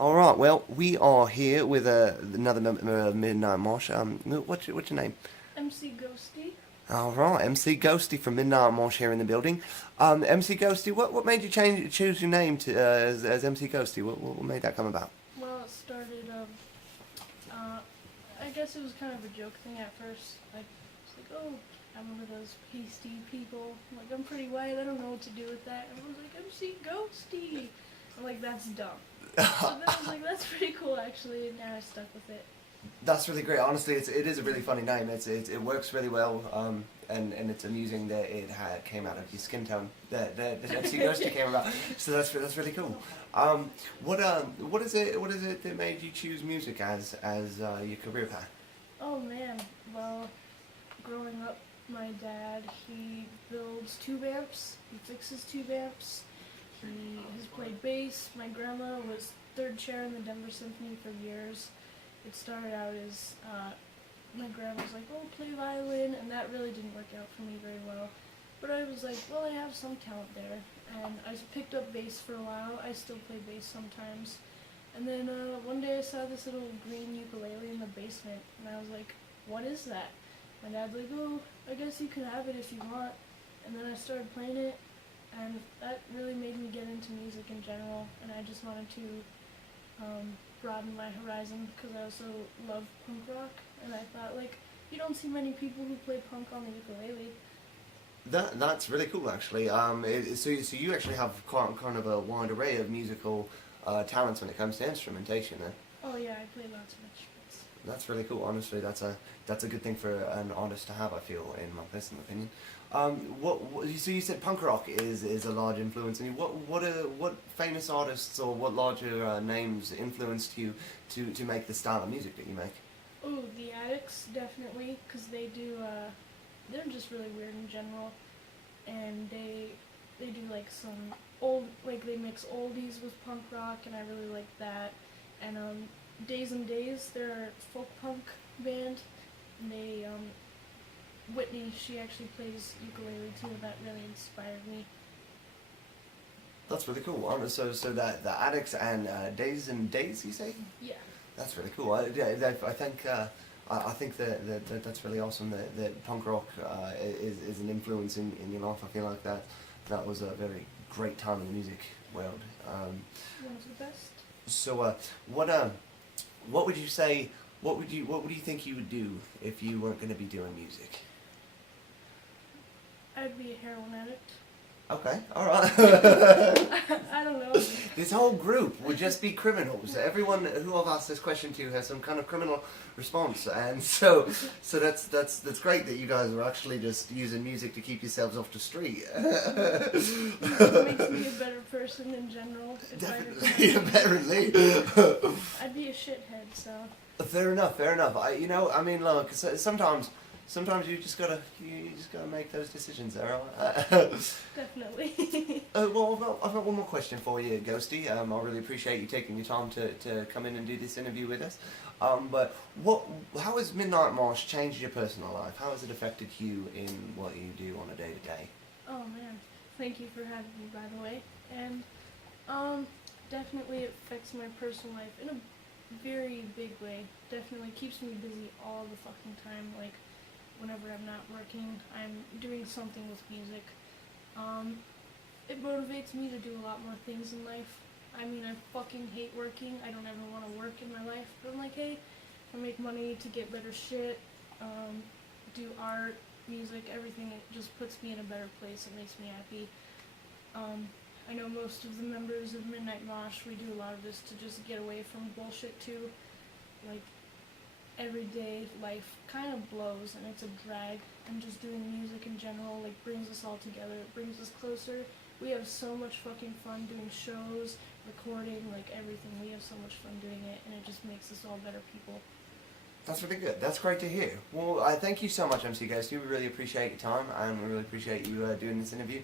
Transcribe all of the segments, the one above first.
All right. Well, we are here with another member of Midnight Marsh. What's your name? MC Ghostie. All right, MC Ghostie from Midnight Marsh here in the building. MC Ghostie, what made you choose your name to as MC Ghostie? What made that come about? Well, it started, uh, I guess it was kind of a joke thing at first. Like, it's like, oh, I'm one of those pasty people. I'm like, I'm pretty white, I don't know what to do with that. And everyone's like, MC Ghostie. I'm like, that's dumb. So then I was like, that's pretty cool actually, and now I stuck with it. That's really great. Honestly, it is a really funny name. It works really well, and it's amusing that came out of your skin tone. That MC Ghostie came about. So that's really cool. What is it that made you choose music as your career path? Oh man, well, growing up, my dad, he builds tube amps, he fixes tube amps, he has played bass. My grandma was third chair in the Denver Symphony for years. It started out as my grandma was like, oh, play violin, and that really didn't work out for me very well. But I was like, well, I have some talent there, and I picked up bass for a while. I still play bass sometimes. And then one day I saw this little green ukulele in the basement, and I was like, what is that? My dad's like, oh, I guess you can have it if you want. And then I started playing it, and that really made me get into music in general, and I just wanted to broaden my horizon because I also love punk rock, and I thought, like, you don't see many people who play punk on the ukulele. That's really cool, actually. So you actually have kind of a wide array of musical talents when it comes to instrumentation, then. Oh yeah, I play lots of instruments. That's really cool. Honestly, that's a good thing for an artist to have. I feel, in my personal opinion. So you said punk rock is a large influence on you. What famous artists or what larger names influenced you to make the style of music that you make? Oh, the Addicts, definitely, because they're just really weird in general, and they do like some like they mix oldies with punk rock, and I really like that. And Days and Days, they're a folk punk band, and Whitney, she actually plays ukulele too, and that really inspired me. That's really cool. So that the Addicts and Days and Days, you say? Yeah. That's really cool. I think that that's really awesome. That punk rock is an influence in your life. I feel like that was a very great time in the music world. One of the best. So what would you say? What do you think you would do if you weren't going to be doing music? I'd be a heroin addict. Okay, all right. I don't know. This whole group would just be criminals. Everyone who I've asked this question to has some kind of criminal response, and so that's great that you guys are actually just using music to keep yourselves off the street. It makes me a better person in general. Definitely, apparently. I'd be a shithead, so. Fair enough. I mean, look, sometimes you just gotta make those decisions there. How Well, I've got one more question for you, Ghostie. I really appreciate you taking your time to come in and do this interview with us. But how has Midnight Marsh changed your personal life? How has it affected you in what you do on a day to day? Oh man, thank you for having me, by the way. And definitely it affects my personal life in a very big way. Definitely keeps me busy all the fucking time. Like, whenever I'm not working, I'm doing something with music. It motivates me to do a lot more things in life. I mean, I fucking hate working. I don't ever want to work in my life. But I'm like, hey, if I make money to get better shit, do art, music, everything, it just puts me in a better place. It makes me happy. I know most of the members of Midnight Mosh, we do a lot of this to just get away from bullshit too. Like, everyday life kind of blows and it's a drag, and just doing music in general like brings us all together. It brings us closer. We have so much fucking fun doing shows, recording, like everything. We have so much fun doing it, and it just makes us all better people. That's really good. That's great to hear. Well, I thank you so much, MC Ghostie. We really appreciate your time, and we really appreciate you doing this interview.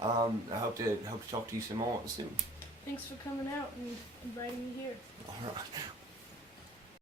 I hope to talk to you some more soon. Thanks for coming out and inviting me here. All right.